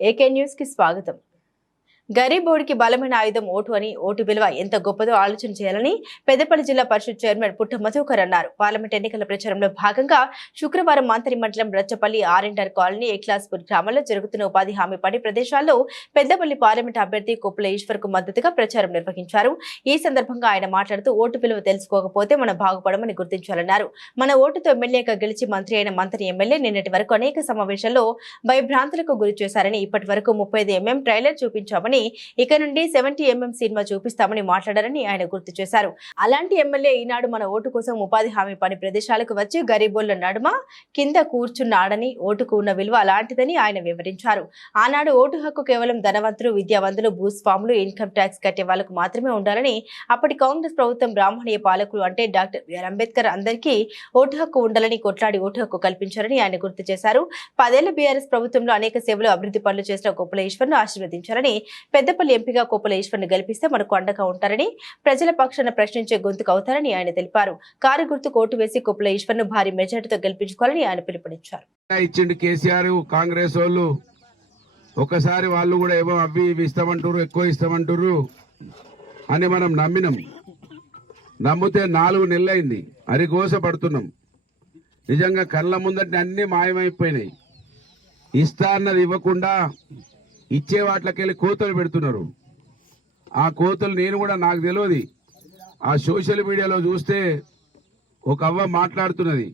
AK news కి స్వాగతం. గరీబోడికి బలమైన ఆయుధం ఓటు అని, ఓటు విలువ ఎంత గొప్పదో ఆలోచన చేయాలని పెద్దపల్లి జిల్లా పరిషత్ చైర్మన్ పుట్ట మధుకర్ అన్నారు. పార్లమెంట్ ఎన్నికల ప్రచారంలో భాగంగా శుక్రవారం మంత్రి మండలం రచ్చపల్లి ఆర్ఎండర్ కాలనీ ఎక్లాస్పూర్ గ్రామంలో జరుగుతున్న ఉపాధి హామీ పని ప్రదేశాల్లో పెద్దపల్లి పార్లమెంట్ అభ్యర్థి కొప్పుల ఈశ్వర్ కు మద్దతుగా ప్రచారం నిర్వహించారు. ఈ సందర్భంగా ఆయన మాట్లాడుతూ ఓటు విలువ తెలుసుకోకపోతే మనం బాగుపడమని గుర్తించాలన్నారు. మన ఓటుతో ఎమ్మెల్యేగా గెలిచి మంత్రి అయిన మంత్రి ఎమ్మెల్యే నిన్నటి వరకు అనేక సమావేశాల్లో భయభ్రాంతులకు గురి చేశారని, ఇప్పటి వరకు 35 mm ట్రైలర్ చూపించామని, ఇక నుండి 70 mm సినిమా చూపిస్తామని మాట్లాడారని ఆయన గుర్తు చేశారు. అలాంటి ఎమ్మెల్యే ఈనాడు మన ఓటు కోసం ఉపాధి హామీ పని ప్రదేశాలకు వచ్చి గరీబోళ్ల నడుమ కింద కూర్చున్నాడని, ఓటుకు ఉన్న విలువ అలాంటిదని ఆయన వివరించారు. ఆనాడు ఓటు హక్కు కేవలం ధనవంతులు, విద్యావంతులు, భూస్వాములు, ఇన్కమ్ ట్యాక్స్ కట్టే వాళ్లకు మాత్రమే ఉండాలని, అప్పటి కాంగ్రెస్ ప్రభుత్వం బ్రాహ్మణీయ పాలకులు అంటే డాక్టర్ బిఆర్ అంబేద్కర్ అందరికీ ఓటు హక్కు ఉండాలని కొట్లాడి ఓటు హక్కు కల్పించారని ఆయన గుర్తు చేశారు. 10 ఏళ్ల బీఆర్ఎస్ ప్రభుత్వంలో అనేక సేవలు, అభివృద్ధి పనులు చేసిన కొప్పుల ఈశ్వర్ను ఆశీర్వదించారని, పెద్దపల్లి ఎంపీగా కొప్పుల ఈశ్వర్ను గెలిపిస్తే మనకు అండగా ఉంటారని, ప్రజల పక్షాన ప్రశ్నించే గొంతుకు అవుతారని ఆయన తెలిపారు. కారు గుర్తుకు ఓటు వేసి కొప్పుల ఈశ్వర్ను భారీ మెజార్టీతో గెలిపించుకోవాలని ఆయన పిలుపునిచ్చారు. ఇచ్చిండు కేసీఆర్, కాంగ్రెస్ వాళ్ళు ఒకసారి వాళ్ళు కూడా ఏమో అవి ఇవి ఇస్తామంటారు, ఎక్కువ ఇస్తామంటారు అని మనం నమ్మినాం. నమ్మితే 4 నెలలైంది, అరిగోస పడుతున్నాం. నిజంగా కళ్ళ ముందటి అన్ని మాయమైపోయినాయి. ఇస్తా అన్నది ఇవ్వకుండా ఇచ్చే వాటికెళ్ళి కోతలు పెడుతున్నారు. ఆ కోతలు నేను కూడా నాకు తెలియదు. ఆ సోషల్ మీడియాలో చూస్తే ఒక అవ్వ మాట్లాడుతున్నది,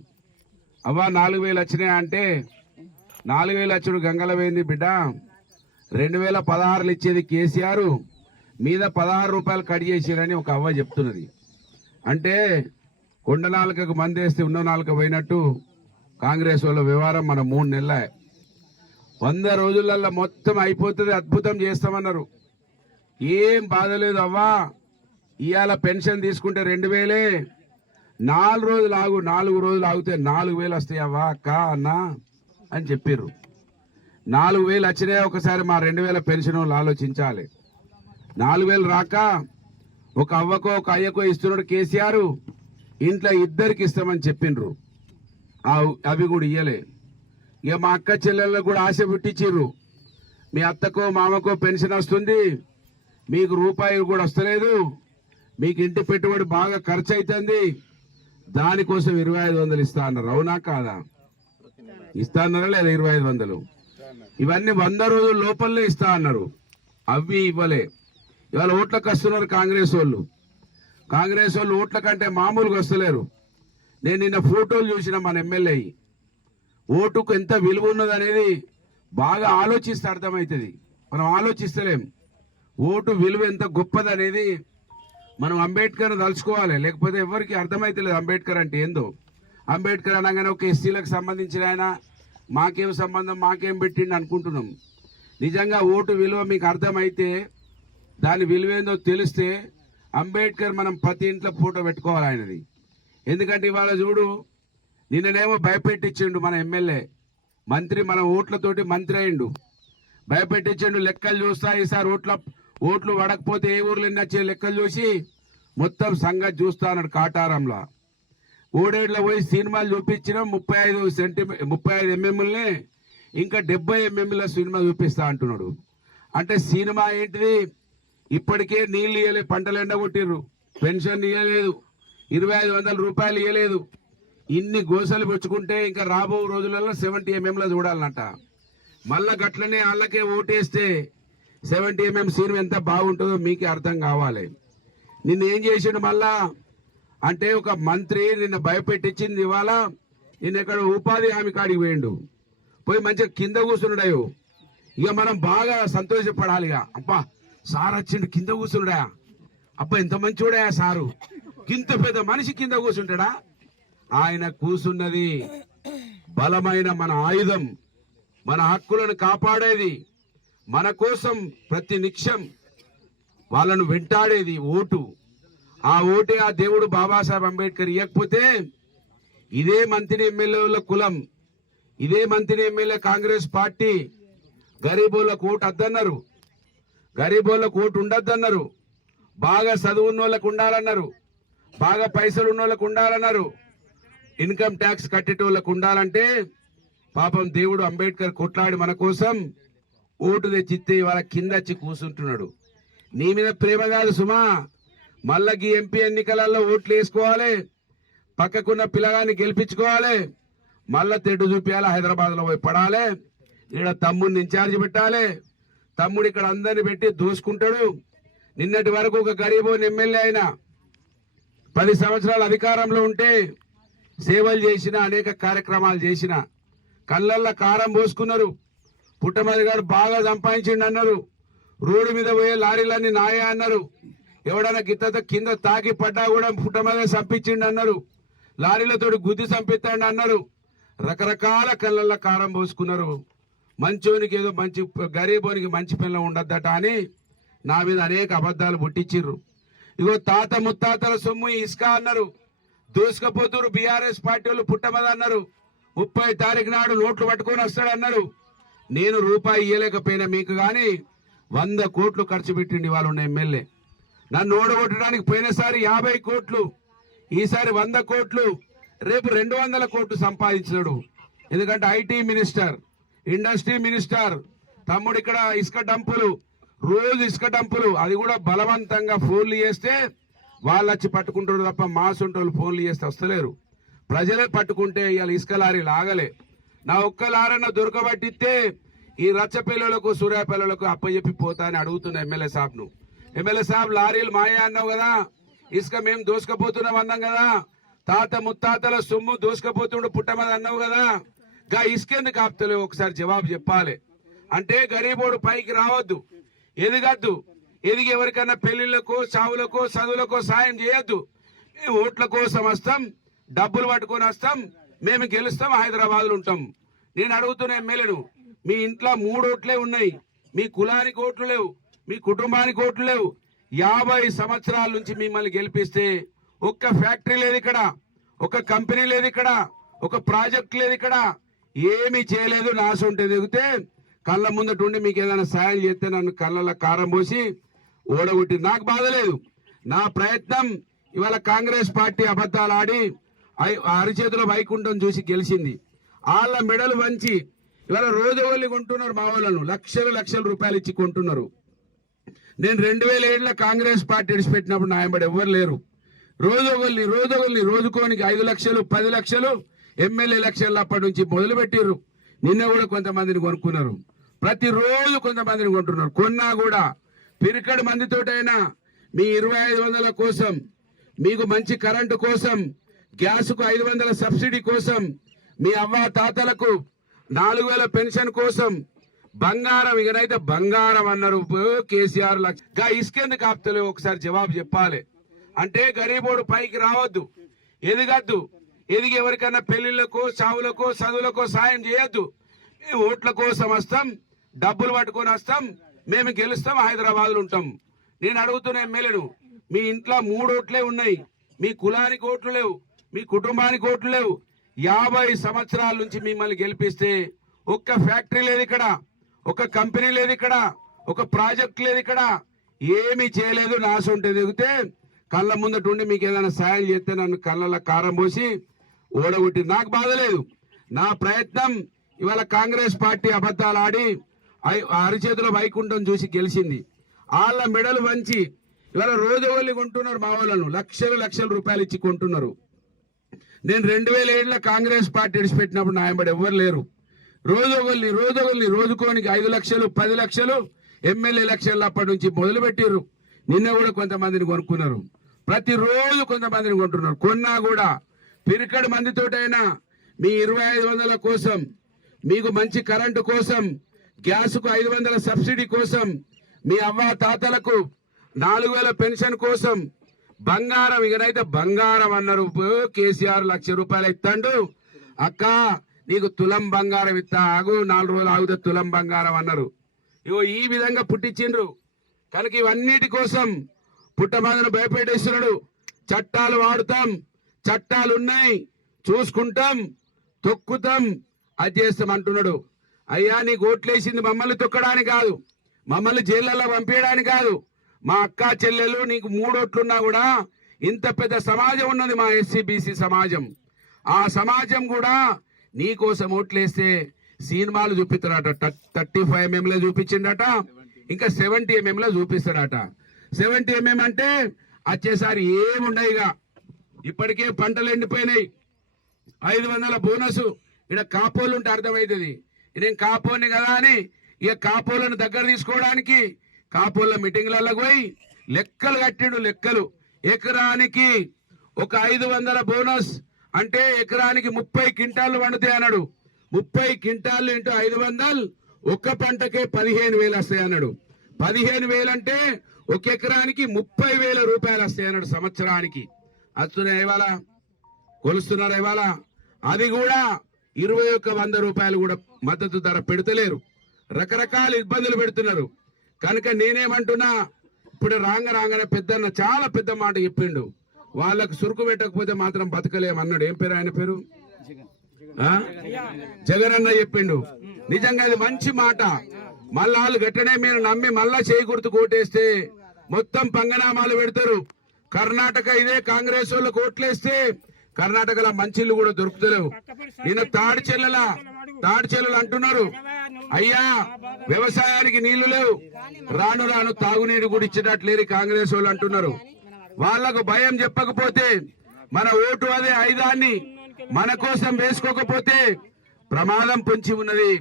అవ్వ 4000 వచ్చినాయా అంటే, 4000 వచ్చుడు గంగల పోయింది బిడ్డ, 2016 ఇచ్చేది కేసీఆర్, మీద 16 రూపాయలు కట్ చేసిరని ఒక అవ్వ చెప్తున్నది. అంటే కొండ నాలుకకు మందేస్తే ఉన్న నాలుక పోయినట్టు కాంగ్రెస్ వాళ్ళ వ్యవహారం. మన 3 నెలల 100 రోజులలో మొత్తం అయిపోతుంది, అద్భుతం చేస్తామన్నారు. ఏం బాధ లేదు అవ్వా, ఇవాళ పెన్షన్ తీసుకుంటే 2000, 4 రోజులు ఆగు, 4 రోజులు ఆగితే 4000 వస్తాయి అవ్వా అక్క అన్న అని చెప్పారు. 4000 వచ్చినాయి. ఒకసారి మా 2000 పెన్షన్ వాళ్ళు ఆలోచించాలి. 4000 రాక ఒక అవ్వకో ఒక అయ్యకో ఇస్తున్నాడు కేసీఆర్. ఇంట్లో 2కి ఇస్తామని చెప్పిండ్రు, అవి కూడా ఇయ్యలే. ఇక మా అక్క చెల్లెళ్ళకు కూడా ఆశ పుట్టించారు, మీ అత్తకో మామకో పెన్షన్ వస్తుంది, మీకు రూపాయి కూడా వస్తలేదు, మీకు ఇంటి పెట్టుబడి బాగా ఖర్చు అవుతుంది, దానికోసం 2500 ఇస్తా అన్నారు. అవునా కాదా? ఇస్తా అన్నారా లేదా? 2500 ఇవన్నీ 100 రోజుల లోపలనే ఇస్తా అన్నారు. అవి ఇవ్వలే. ఇవాళ ఓట్లకు వస్తున్నారు కాంగ్రెస్ వాళ్ళు. కాంగ్రెస్ వాళ్ళు ఓట్ల కంటే మామూలుగా వస్తలేరు. నేను నిన్న ఫోటోలు చూసిన మన ఎమ్మెల్యే. ఓటుకు ఎంత విలువ ఉన్నది అనేది బాగా ఆలోచిస్తే అర్థమవుతుంది. మనం ఆలోచిస్తలేం. ఓటు విలువ ఎంత గొప్పది అనేది మనం అంబేద్కర్ను తలుచుకోవాలి, లేకపోతే ఎవరికి అర్థమైతలేదు అంబేద్కర్ అంటే ఏందో. అంబేద్కర్ అనగానే ఒక ఎస్సీలకు సంబంధించిన ఆయన, మాకేం సంబంధం, మాకేం పెట్టిండి అనుకుంటున్నాం. నిజంగా ఓటు విలువ మీకు అర్థమైతే, దాని విలువ ఏందో తెలిస్తే, అంబేద్కర్ మనం ప్రతి ఇంట్లో ఫోటో పెట్టుకోవాలి ఆయనది. ఎందుకంటే ఇవాళ చూడు, నిన్ననేమో భయపెట్టించిండు మన ఎమ్మెల్యే మంత్రి, మన ఓట్లతోటి మంత్రి అయిండు, భయపెట్టించిండు. లెక్కలు చూస్తా, ఈసారి ఓట్లు పడకపోతే ఏ ఊర్లో వచ్చే లెక్కలు చూసి మొత్తం సంగతి చూస్తా అన్నాడు. కాటారంలో ఓడేడ్లో పోయి సినిమాలు చూపించిన 35 mm ఇంకా 70 mm సినిమా చూపిస్తా అంటున్నాడు. అంటే సినిమా ఏంటిది? ఇప్పటికే నీళ్లు ఇయ్యలేదు, పంటలు ఎండగొట్టిర్రు, పెన్షన్ ఇయ్యలేదు, 2500 రూపాయలు ఇయ్యలేదు. ఇన్ని గోసలు పెంచుకుంటే ఇంకా రాబో రోజులలో 70 mm చూడాలన్నట. మళ్ళా గట్లనే వాళ్ళకే ఓటేస్తే 70 mm సినిమా ఎంత బాగుంటుందో మీకే అర్థం కావాలి. నిన్న ఏం చేసిండు మళ్ళా అంటే, ఒక మంత్రి నిన్న భయపెట్టించింది. ఇవాళ నిన్న ఇక్కడ ఉపాధి హామీ కాడికి పోయిండు, పోయి మంచిగా కింద కూర్చున్నాడు. ఇక మనం బాగా సంతోషపడాలి. ఇక అబ్బా సార్ వచ్చిండు, కింద కూర్చున్నాడా, అబ్బా ఎంత మంచివాడా సారు, కింద పెద్ద మనిషి కింద కూర్చుంటాడా? ఆయన కూసున్నది బలమైన మన ఆయుధం, మన హక్కులను కాపాడేది, మన కోసం ప్రతి నిమిషం వాళ్ళను వెంటాడేది ఓటు. ఆ ఓటే ఆ దేవుడు బాబాసాహెబ్ అంబేద్కర్ ఇవ్వకపోతే ఇదే మంత్రి ఎమ్మెల్యేల కులం, ఇదే మంత్రి ఎమ్మెల్యే కాంగ్రెస్ పార్టీ గరీబోళ్ళకు ఓటు వద్దన్నారు, గరీబోళ్ళకు ఓటు ఉండొద్దన్నారు, బాగా చదువున్న వాళ్ళకు ఉండాలన్నారు, బాగా పైసలు ఉన్న వాళ్ళకు ఉండాలన్నారు, ఇన్కమ్ ట్యాక్స్ కట్టేటోళ్ళకు ఉండాలంటే పాపం దేవుడు అంబేద్కర్ కొట్లాడి మన కోసం ఓటు తెచ్చిస్తే ఇవాళ కింద వచ్చి కూర్చుంటున్నాడు. నీ మీద ప్రేమ కాదు సుమా, మళ్ళీ ఎంపీ ఎన్నికలలో ఓట్లు వేసుకోవాలి, పక్కకున్న పిల్లగాన్ని గెలిపించుకోవాలి, మళ్ళా తెడ్డు చూపించాలి, హైదరాబాద్ లో పోయి పడాలి, ఈడ తమ్ముడిని ఇన్ఛార్జ్ పెట్టాలి, తమ్ముడు ఇక్కడ అందరిని పెట్టి దూసుకుంటాడు. నిన్నటి వరకు ఒక గరీబోని ఎమ్మెల్యే అయినా 10 సంవత్సరాలు అధికారంలో ఉంటే సేవలు చేసిన, అనేక కార్యక్రమాలు చేసిన, కళ్ళల్లో కారం పోసుకున్నారు. పుట్టమది గారు బాగా సంపాదించిండు అన్నారు, రోడ్డు మీద పోయే లారీలన్నీ నాయే అన్నారు, ఎవడన్నా గిత్త కింద తాకి పడ్డా కూడా పుట్టమదే చంపించిండు అన్నారు, లారీలతో గుద్ది చంపిస్తాడు అన్నారు. రకరకాల కళ్ళల్లో కారం పోసుకున్నారు. మంచోనికి ఏదో మంచి, గరీబోనికి మంచి పిల్ల ఉండద్దట అని నా మీద అనేక అబద్ధాలు పుట్టించిర్రు. ఇగో తాత ముత్తాతల సొమ్ము ఇసుక అన్నారు, దూసుకపోతున్నారు. బీఆర్ఎస్ పార్టీ వాళ్ళు పుట్టమది అన్నారు, 30 తారీఖు నాడు నోట్లు పట్టుకొని వస్తాడు అన్నారు. నేను రూపాయి ఇయ్యలేకపోయినా మీకు గాని 100 కోట్లు ఖర్చు పెట్టిండి వాళ్ళు ఉన్న ఎమ్మెల్యే. నన్ను ఓడగొట్టడానికి పోయినసారి 50 కోట్లు, ఈసారి 100 కోట్లు, రేపు 200 కోట్లు సంపాదించినాడు. ఎందుకంటే ఐటీ మినిస్టర్, ఇండస్ట్రీ మినిస్టర్ తమ్ముడు ఇక్కడ ఇసుక డంపులు, రోజు ఇసుక డంపులు, అది కూడా బలవంతంగా ఫోన్లు చేస్తే వాళ్ళు వచ్చి పట్టుకుంటారు తప్ప మా సొంటోళ్ళు ఫోన్లు చేస్తే వస్తలేరు. ప్రజలే పట్టుకుంటే ఇవాళ ఇసుక లారీ లాగలే. నా ఒక్క లారన్న దొరకబట్టిస్తే ఈ రచ్చపిల్లలకు సూర్యాపిల్లలకు అప్పచెప్పి పోతా అని అడుగుతున్నా ఎమ్మెల్యే సాబ్ను. ఎమ్మెల్యే సాబ్ లారీలు మాయా అన్నావు కదా, ఇసుక మేము దోసుకపోతున్నాం అన్నాం కదా, తాత ముత్తాతల సొమ్ము దోసుకపోతుండు పుట్టమని అన్నావు కదా, గా ఇసుకెందుకు ఆపుతలేవు ఒకసారి జవాబు చెప్పాలి. అంటే గరీబోడు పైకి రావద్దు, ఎదగద్దు, ఎదిగి ఎవరికన్నా పెళ్లిళ్లకు, చావులకు, చదువులకు సాయం చేయొద్దు. మేము ఓట్ల కోసం వస్తాం, డబ్బులు పట్టుకొని వస్తాం, మేము గెలుస్తాం, హైదరాబాద్ లో ఉంటాం. నేను అడుగుతున్న ఎమ్మెల్యేను, మీ ఇంట్లో 3 ఓట్లే ఉన్నాయి, మీ కులానికి ఓట్లు లేవు, మీ కుటుంబానికి ఓట్లు లేవు. 50 సంవత్సరాల నుంచి మిమ్మల్ని గెలిపిస్తే ఒక్క ఫ్యాక్టరీ లేదు ఇక్కడ, ఒక కంపెనీ లేదు ఇక్కడ, ఒక ప్రాజెక్ట్ లేదు ఇక్కడ, ఏమీ చేయలేదు. నాసొంటే దిగితే కళ్ళ ముందట ఉండి మీకు ఏదైనా సాయం చేస్తే నన్ను కళ్ళల్లో కారం పోసి ఓడగొట్టి నాకు బాధ లేదు. నా ప్రయత్నం ఇవాళ కాంగ్రెస్ పార్టీ అబద్ధాలు ఆడి అరిచేతిలో వైకుంఠం చూసి గెలిచింది. వాళ్ళ మెడలు వంచి ఇవాళ రోజువల్లి కొంటున్నారు, మా వాళ్ళను లక్షల రూపాయలు ఇచ్చి కొంటున్నారు. నేను 2007లో కాంగ్రెస్ పార్టీ విడిచిపెట్టినప్పుడు నా వెంబడి ఎవ్వరు లేరు. రోజువల్లి రోజుకోనికి 5 లక్షలు 10 లక్షలు ఎమ్మెల్యే ఎలక్షన్లు అప్పటి నుంచి మొదలు పెట్టిర్రు. నిన్న కూడా కొంతమందిని కొనుక్కున్నారు, ప్రతిరోజు కొంతమందిని కొంటున్నారు. కొన్నా కూడా పిరికడి మందితోటైనా మీ 2500 కోసం, మీకు మంచి కరెంటు కోసం, గ్యాస్కు 500 సబ్సిడీ కోసం, మీ అవ్వ తాతలకు 4000 పెన్షన్ కోసం, బంగారం ఇకనైతే బంగారం అన్నారు కేసీఆర్. గా ఇసుకెందుకు ఆపుతలేవు ఒకసారి జవాబు చెప్పాలి. అంటే గరీబోడు పైకి రావద్దు, ఎదగద్దు, ఎదిగి ఎవరికన్నా పెళ్లిళ్లకు, చావులకు, చదువులకు సాయం చేయొద్దు. మేము ఓట్ల కోసం వస్తాం, డబ్బులు పట్టుకొని వస్తాం, మేము గెలుస్తాం, హైదరాబాద్ లో ఉంటాం. నేను అడుగుతున్న ఎమ్మెల్యేను, మీ ఇంట్లో 3 ఓట్లే ఉన్నాయి, మీ కులానికి ఓట్లు లేవు, మీ కుటుంబానికి ఓట్లు లేవు. 50 సంవత్సరాల నుంచి మిమ్మల్ని గెలిపిస్తే ఒక్క ఫ్యాక్టరీ లేదు ఇక్కడ, ఒక కంపెనీ లేదు ఇక్కడ, ఒక ప్రాజెక్ట్ లేదు ఇక్కడ, ఏమీ చేయలేదు. నాసొంటే దిగితే కళ్ళ ముందట ఉండి మీకు ఏదైనా సాయం చేస్తే నన్ను కళ్ళల్లో కారం పోసి ఓడగొట్టి నాకు బాధ లేదు. నా ప్రయత్నం ఇవాళ కాంగ్రెస్ పార్టీ అబద్ధాలు ఆడి అరిచేతిలో వైకుంఠం చూసి గెలిచింది. వాళ్ళ మెడలు వంచి ఇవాళ రోజువల్లి కొంటున్నారు, మా వాళ్ళను లక్షల రూపాయలు ఇచ్చి కొంటున్నారు. నేను 2007లో కాంగ్రెస్ పార్టీ విడిచిపెట్టినప్పుడు నా వెంబడి ఎవ్వరు లేరు. రోజువల్లి రోజుకోనికి 5 లక్షలు 10 లక్షలు ఎమ్మెల్యే ఎలక్షన్లు అప్పటి నుంచి మొదలు పెట్టిర్రు. నిన్న కూడా కొంతమందిని కొనుక్కున్నారు, ప్రతిరోజు కొంతమందిని కొంటున్నారు. కొన్నా కూడా పిరికడి మందితోటైనా మీ 2500 కోసం, మీకు మంచి కరెంటు కోసం, గ్యాస్కు 500 సబ్సిడీ కోసం, మీ అవ్వ తాతలకు 4000 పెన్షన్ కోసం, బంగారం ఇకనైతే బంగారం అన్నారు కేసీఆర్. 1,00,000 రూపాయలు ఇస్తాడు, అక్క నీకు తులం బంగారం ఇస్తా, ఆగు 4 రోజులు ఆగుతే తులం బంగారం అన్నారు. ఇగో ఈ విధంగా పుట్టించిండ్రు. కనుక ఇవన్నిటి కోసం పుట్టమదను భయపెట్టేస్తున్నాడు. చట్టాలు వాడుతాం, చట్టాలున్నాయి, చూసుకుంటాం, తొక్కుతాం, అది చేస్తాం అంటున్నాడు. అయ్యా నీకు ఓట్లేసింది మమ్మల్ని తొక్కడానికి కాదు, మమ్మల్ని జైళ్ళలో పంపించడానికి కాదు. మా అక్క చెల్లెలు నీకు 3 ఓట్లున్నా కూడా ఇంత పెద్ద సమాజం ఉన్నది మా ఎస్సీ బీసీ సమాజం. ఆ సమాజం కూడా నీ కోసం ఓట్లేస్తే సినిమాలు చూపిస్తాడట. 35 mm లో చూపించిండట, ఇంకా 70 mm లో చూపిస్తాడట. 70 mm అంటే వచ్చేసారి ఏముండయిగా, ఇప్పటికే పంటలు ఎండిపోయినాయి. 500 బోనస్. ఇక్కడ కాపోలు ఉంటే అర్థమవుతుంది. నేను కాపోని కదా అని ఇక కాపోలను దగ్గర తీసుకోవడానికి కాపోళ్ళ మీటింగ్లలో పోయి లెక్కలు కట్టిండు. లెక్కలు ఎకరానికి ఒక 500 బోనస్ అంటే ఎకరానికి 30 క్వింటాలు పండుతాయి అన్నాడు. 30 క్వింటాలు ఇంటూ 500 ఒక్క పంటకే 15,000 వస్తాయి అన్నాడు. 15,000 అంటే ఒక ఎకరానికి 30,000 రూపాయలు వస్తాయి అన్నాడు సంవత్సరానికి. వస్తున్నాయి ఇవాళ, కొలుస్తున్నారు ఇవాళ. అది కూడా 21,100 రూపాయలు కూడా మద్దతు ధర పెడతలేరు. రకరకాల ఇబ్బందులు పెడుతున్నారు. కనుక నేనేమంటున్నా, ఇప్పుడు రాగానే పెద్దన్న చాలా పెద్ద మాట చెప్పిండు. వాళ్ళకు సురుకు పెట్టకపోతే మాత్రం బతకలేమన్నాడు. ఏం పేరు ఆయన పేరు? జగన్ అన్న చెప్పిండు. నిజంగా అది మంచి మాట. మళ్ళా వాళ్ళు గట్టనే మీరు నమ్మి మళ్ళా చేయి గుర్తు కోటేస్తే మొత్తం పంగనామాలు పెడతారు. కర్ణాటక ఇదే కాంగ్రెస్ వాళ్ళకు ఓట్లేస్తే కర్ణాటకలో మంచిళ్ళు కూడా దొరుకుతలేవు. నేను తాడిచెల్లలు అంటున్నారు, అయ్యా వ్యవసాయానికి నీళ్లు లేవు, రాను రాను తాగునీరు కూడా ఇచ్చేటట్లేరు కాంగ్రెస్ వాళ్ళు అంటున్నారు. వాళ్లకు భయం చెప్పకపోతే, మన ఓటు అదే ఆయుధాన్ని మన కోసం వేసుకోకపోతే ప్రమాదం పొంచి ఉన్నది.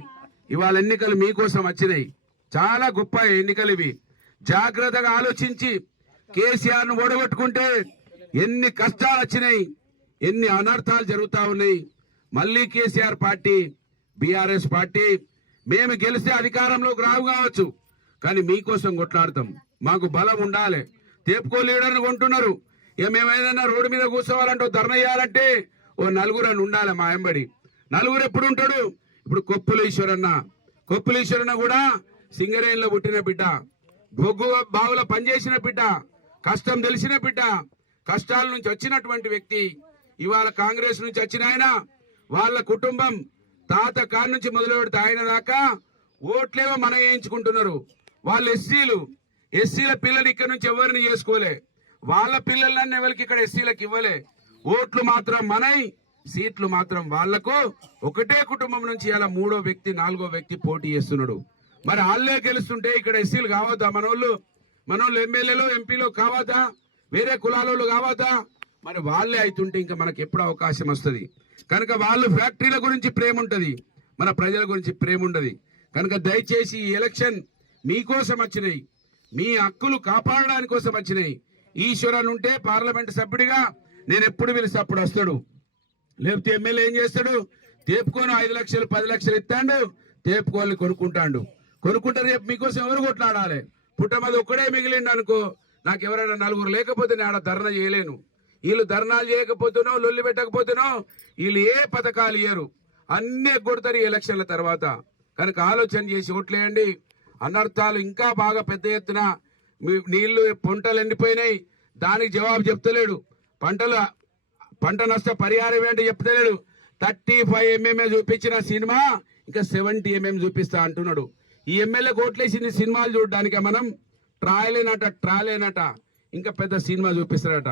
ఇవాళ ఎన్నికలు మీకోసం వచ్చినాయి, చాలా గొప్ప ఎన్నికలు ఇవి. జాగ్రత్తగా ఆలోచించి కేసీఆర్ ను ఓడగొట్టుకుంటే ఎన్ని కష్టాలు వచ్చినాయి, ఎన్ని అనర్థాలు జరుగుతా ఉన్నాయి. మళ్ళీ కేసీఆర్ పార్టీ, బీఆర్ఎస్ పార్టీ మేము గెలిస్తే అధికారంలోకి రావు కావచ్చు, కానీ మీకోసం కొట్లాడతాం. మాకు బలం ఉండాలి. తేపుకో లీడర్ని కొంటున్నారు. ఇక మేము ఏదైనా రోడ్డు మీద కూర్చోవాలంటే ధర్నా చేయాలంటే ఓ నలుగురు అని ఉండాలి మా ఎంబడి. నలుగురు ఎప్పుడు ఉంటాడు? ఇప్పుడు కొప్పులీశ్వరన్న కూడా సింగరేణిలో పుట్టిన బిడ్డ, బొగ్గు బావులో పనిచేసిన బిడ్డ, కష్టం తెలిసిన బిడ్డ, కష్టాల నుంచి వచ్చినటువంటి వ్యక్తి. ఇవాళ కాంగ్రెస్ నుంచి వచ్చిన ఆయన, వాళ్ళ కుటుంబం తాత కాడి నుంచి మొదలు పెడితే ఆయన దాకా ఓట్లేవో మనం వేయించుకుంటున్నారు. వాళ్ళు ఎస్సీల పిల్లలు ఇక్కడ నుంచి ఎవరిని చేసుకోలే, వాళ్ళ పిల్లలన్నీ ఎవరికి ఇక్కడ ఎస్సీలకు ఇవ్వలే. ఓట్లు మాత్రం మనై, సీట్లు మాత్రం వాళ్లకు. ఒకటే కుటుంబం నుంచి ఇలా 3వ వ్యక్తి 4వ వ్యక్తి పోటీ చేస్తున్నాడు. మరి వాళ్ళే గెలుస్తుంటే ఇక్కడ ఎస్సీలు కావద్దా? మనోళ్ళు ఎమ్మెల్యేలు ఎంపీలు కావద్దా? వేరే కులాలు కావద్దా? మరి వాళ్ళే అవుతుంటే ఇంకా మనకు ఎప్పుడు అవకాశం వస్తుంది? కనుక వాళ్ళు ఫ్యాక్టరీల గురించి ప్రేమ ఉంటది, మన ప్రజల గురించి ప్రేమ ఉండదు. కనుక దయచేసి ఈ ఎలక్షన్ మీకోసం వచ్చినాయి, మీ హక్కులు కాపాడడానికి కోసం వచ్చినాయి. ఈశ్వరన్ ఉంటే పార్లమెంట్ సభ్యుడిగా నేను ఎప్పుడు పిలిస్తే అప్పుడు వస్తాడు. లేకపోతే ఎమ్మెల్యే ఏం చేస్తాడు? తేపుకొని 5 లక్షలు 10 లక్షలు ఇస్తాడు, తేపుకోని కొనుక్కుంటే రేపు మీకోసం ఎవరు కొట్లాడాలి? పుట్టమది ఒక్కడే మిగిలిండు అనుకో, నాకు ఎవరైనా 4 లేకపోతే నేను ఆడ ధర్నా చేయలేను. వీళ్ళు ధర్నాలు చేయకపోతేనో, లొల్లి పెట్టకపోతేనో వీళ్ళు ఏ పథకాలు ఇయ్యరు, అన్నీ కొడతారు ఈ ఎలక్షన్ల తర్వాత. కనుక ఆలోచన చేసి ఓట్లేయండి. అనర్థాలు ఇంకా బాగా పెద్ద ఎత్తున, నీళ్లు పంటలు ఎండిపోయినాయి, దానికి జవాబు చెప్తలేడు. పంట నష్ట పరిహారం ఏంటి చెప్తలేడు. 35 mm చూపించిన సినిమా ఇంకా 70 mm చూపిస్తా అంటున్నాడు. ఈ ఎమ్మెల్యే ఓట్లేసింది సినిమాలు చూడడానికి, మనం ట్రాలేనట ఇంకా పెద్ద సినిమా చూపిస్తాడట.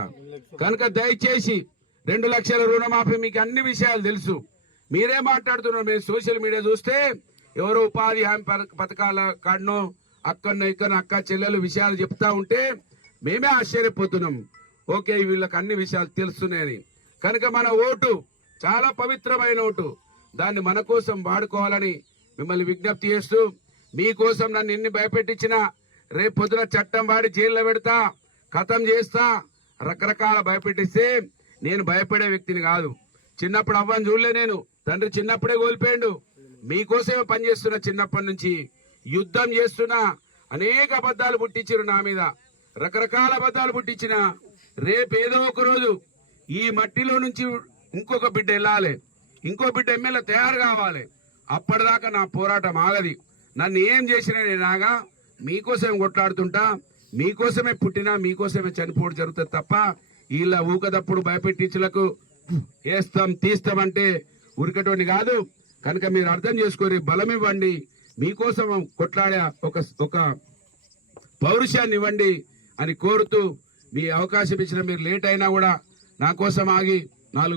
కనుక దయచేసి 2 లక్షల రుణమాఫీ, మీకు అన్ని విషయాలు తెలుసు, మీరే మాట్లాడుతున్నారు. మీరు సోషల్ మీడియా చూస్తే ఎవరో ఉపాధి హామీ పథకాల కాడనో అక్కడనో ఇక్కడ అక్క చెల్లెలు విషయాలు చెప్తా ఉంటే మేమే ఆశ్చర్యపోతున్నాం. ఓకే, వీళ్ళకి అన్ని విషయాలు తెలుస్తున్నాయని. కనుక మన ఓటు చాలా పవిత్రమైన ఓటు, దాన్ని మన కోసం వాడుకోవాలని మిమ్మల్ని విజ్ఞప్తి చేస్తూ, మీకోసం నన్ను ఎన్ని భయపెట్టించినా రేపు పొద్దున చట్టం వాడి జైల్లో పెడతా, ఖతం చేస్తా, రకరకాల భయపెట్టిస్తే నేను భయపడే వ్యక్తిని కాదు. చిన్నప్పుడు అవ్వని చూడలే నేను, తండ్రి చిన్నప్పుడే కోల్పోయాడు. మీకోసమే పనిచేస్తున్నా, చిన్నప్పటి నుంచి యుద్ధం చేస్తున్నా. అనేక అబద్ధాలు పుట్టించారు నా మీద, రకరకాల అబద్ధాలు పుట్టించిన. రేపు ఏదో ఒక రోజు ఈ మట్టిలో నుంచి ఇంకొక బిడ్డ వెళ్ళాలి, ఇంకో బిడ్డ ఎమ్మెల్యే తయారు కావాలి. అప్పటిదాకా నా పోరాటం ఆగది. నన్ను ఏం చేసినా నేనాగా మీకోసం కొట్లాడుతుంటా. మీకోసమే పుట్టినా, మీకోసమే చనిపోవడం జరుగుతుంది తప్ప వీళ్ళ ఊకదప్పుడు భయపెట్టించులకు వేస్తాం తీస్తామంటే ఉరికటోని కాదు. కనుక మీరు అర్థం చేసుకొని బలం ఇవ్వండి, మీకోసం కొట్లాడే ఒక పౌరుషాన్ని ఇవ్వండి అని కోరుతూ, మీ అవకాశం ఇచ్చిన మీరు లేట్ అయినా కూడా నా కోసం ఆగి